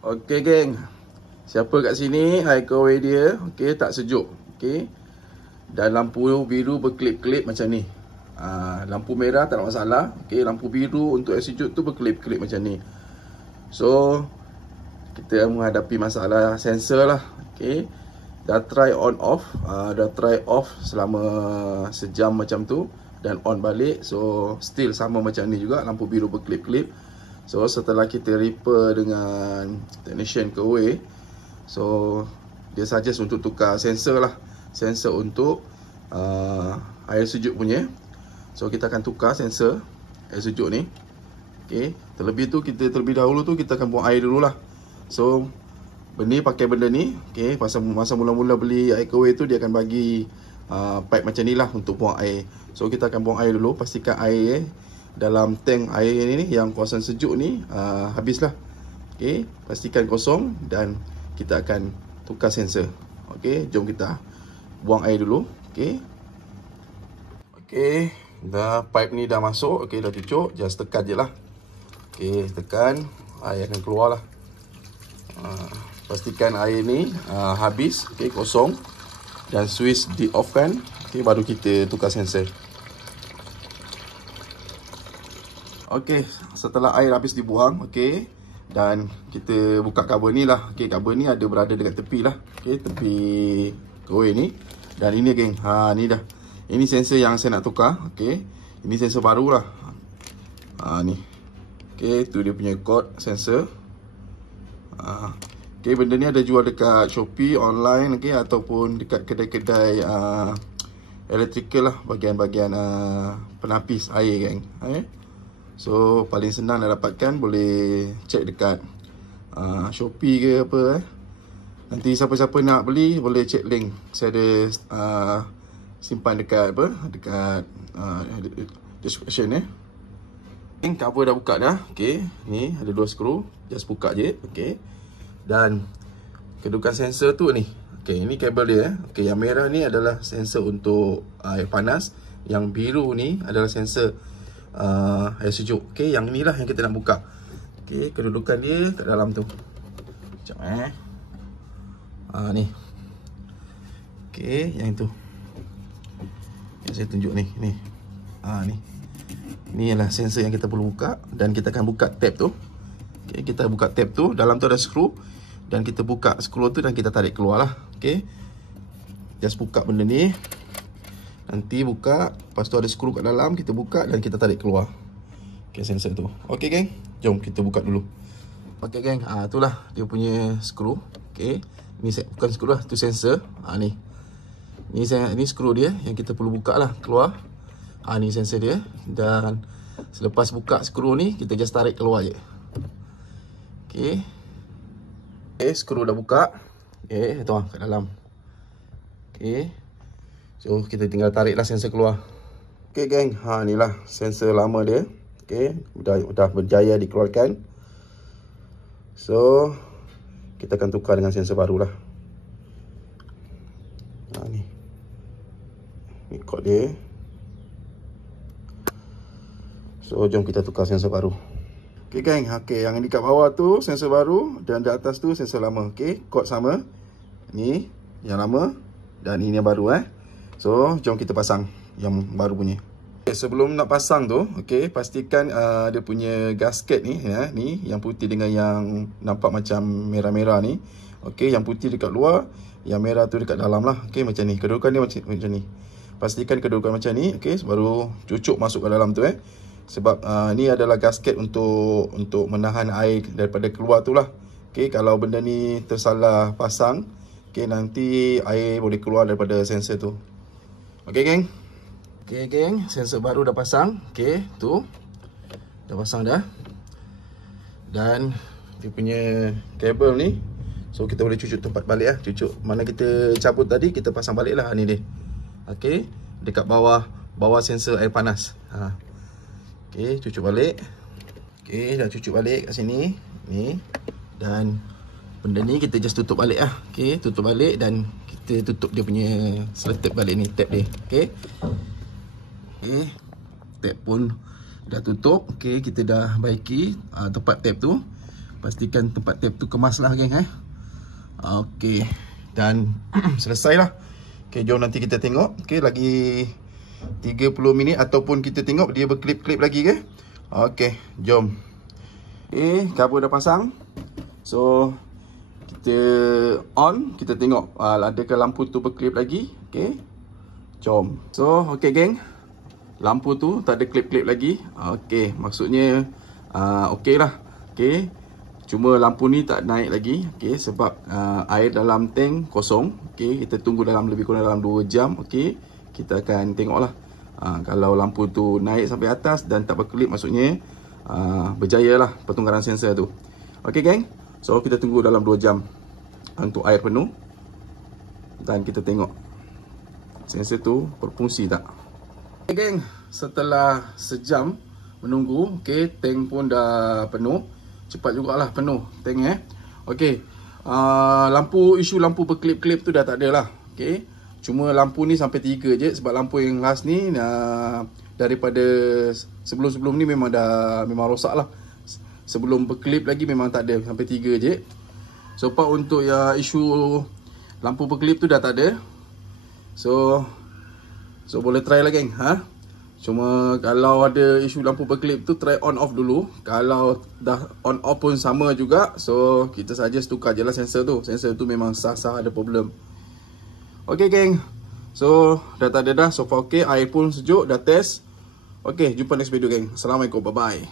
Okey geng. Siapa kat sini microwave dia okey tak sejuk. Okey. Dan lampu biru berkelip-kelip macam ni. Lampu merah tak ada masalah. Okey, lampu biru untuk air sejuk tu berkelip-kelip macam ni. So kita menghadapi masalah sensor lah. Okey. Dah try on off, dah try off selama sejam macam tu dan on balik. So still sama macam ni juga, lampu biru berkelip-kelip. So setelah kita repair dengan technician Keowei, so dia suggest untuk tukar sensor lah. Sensor untuk air sejuk punya. So kita akan tukar sensor air sejuk ni. Okay. Terlebih dahulu tu kita akan buang air dulu lah. So pakai benda ni. Okay. Masa mula-mula beli air Keowei tu dia akan bagi pipe macam ni lah untuk buang air. So kita akan buang air dulu. Pastikan air dalam tank air ni yang kawasan sejuk ni habislah. Okay. Pastikan kosong dan kita akan tukar sensor. Okay. Jom kita buang air dulu. Okay. Okay. Dah pipe ni dah masuk. Okay. Dah cucuk. Just tekan je lah. Okay. Tekan. Air akan keluar lah. Pastikan air ni habis. Okay. Kosong. Dan switch di off kan. Okay. Baru kita tukar sensor. Okey, setelah air habis dibuang, okey, dan kita buka cover ni lah. Okey, cover ni berada dekat tepi lah. Okey, tepi Keowei ni. Dan ini geng, ni dah. Ini sensor yang saya nak tukar. Okey, ini sensor baru lah. Ni. Okey, tu dia punya code sensor. Okey, benda ni ada jual dekat Shopee online, okey, ataupun dekat kedai-kedai electrical lah, bahagian-bahagian penapis air geng. So paling senang nak dapatkan, boleh check dekat Shopee ke apa. Nanti siapa-siapa nak beli boleh check link. Saya ada simpan dekat dekat description cover dah buka dah. Okey, ni ada 2 skru, just buka je. Okey. Dan kedudukan sensor tu ni. Okey, ini kabel dia. Okey, yang merah ni adalah sensor untuk air panas, yang biru ni adalah sensor air sejuk. Okey, yang inilah yang kita nak buka. Okey, kedudukan dia kat dalam tu. Sekejap ni. Okey, yang itu. Yang saya tunjuk ni, ni. Ni ialah sensor yang kita perlu buka dan kita akan buka tab tu. Okey, kita buka tab tu, dalam tu ada skru dan kita buka skru tu dan kita tarik keluar lah. Okey. Just buka benda ni. Nanti buka, lepas tu ada skru kat dalam, kita buka dan kita tarik keluar. Okay, sensor tu. Okay geng, jom kita buka dulu. Okay geng, itulah dia punya skru. Okay, ni bukan skru lah, tu sensor. Ni skru dia yang kita perlu buka lah, keluar. Ni sensor dia. Dan selepas buka skru ni, kita just tarik keluar je. Okay. Okay, skru dah buka. Okay, tu kat dalam. Okay. So kita tinggal tariklah sensor keluar. Okey geng, inilah sensor lama dia. Okey, dah berjaya dikeluarkan. So kita akan tukar dengan sensor baru lah. Ni. Ni kod dia. So jom kita tukar sensor baru. Okey geng, okey, yang ini kat bawah tu sensor baru dan di atas tu sensor lama. Okey, kod sama. Ni yang lama dan ini yang baru So, jom kita pasang yang baru punya. Okay, sebelum nak pasang tu, okay, pastikan dia punya gasket ni, ni yang putih dengan yang nampak macam merah-merah ni. Okay, yang putih dekat luar, yang merah tu dekat dalam lah. Okay, macam ni. Kedudukan dia macam ni. Pastikan kedudukan macam ni, okay, baru cucuk masuk ke dalam tu Sebab ni adalah gasket untuk menahan air daripada keluar tu lah. Okay, kalau benda ni tersalah pasang, okay, nanti air boleh keluar daripada sensor tu. Okey geng. Okey geng, sensor baru dah pasang. Okey, tu. Dah pasang dah. Dan dia punya kabel ni, so kita boleh cucuk tempat balik cucuk. Mana kita cabut tadi, kita pasang balik lah. Ni dia. Okey, dekat bawah sensor air panas. Okey, cucuk balik. Okey, dah cucuk balik kat sini. Ni. Dan benda ni kita just tutup balik Okey, tutup balik dan kita tutup dia punya selotip balik ni, tab dia. Okey. Okey. Tab pun dah tutup. Okey, kita dah baiki tempat tab tu. Pastikan tempat tap tu kemas lah geng Okey. Dan selesai lah. Okey, jom nanti kita tengok. Okey, lagi 30 minit ataupun kita tengok dia berklip-klip lagi ke. Okey, jom. Okey, cover dah pasang. So kita on, kita tengok adakah lampu tu berklip lagi. Okey, jom. So okey geng, lampu tu tak ada klip-klip lagi. Okey, maksudnya okey lah. Okey, cuma lampu ni tak naik lagi. Okey, sebab air dalam tank kosong. Okey, kita tunggu dalam lebih kurang dalam 2 jam. Okey, kita akan tengok lah. Kalau lampu tu naik sampai atas dan tak berkelip, maksudnya berjaya lah pertukaran sensor tu. Okey geng, so kita tunggu dalam 2 jam untuk air penuh. Dan kita tengok sensor tu berfungsi tak. Okay geng, setelah sejam menunggu, okay, tank pun dah penuh. Cepat jugalah penuh tank Okay, isu lampu berklip-klip tu dah tak ada lah. Okay, cuma lampu ni sampai 3 je. Sebab lampu yang last ni daripada sebelum-sebelum ni memang rosak lah. Sebelum berklip lagi memang tak ada, sampai 3 je. So part untuk isu lampu berklip tu dah tak ada. So boleh try lah geng Cuma kalau ada isu lampu berklip tu, try on off dulu. Kalau dah on off pun sama juga. So kita suggest tukar je lah sensor tu. Sensor tu memang sah-sah ada problem. Okay geng, so dah tak ada dah. So far okay, air pun sejuk, dah test. Okay, jumpa next video geng. Assalamualaikum, bye bye.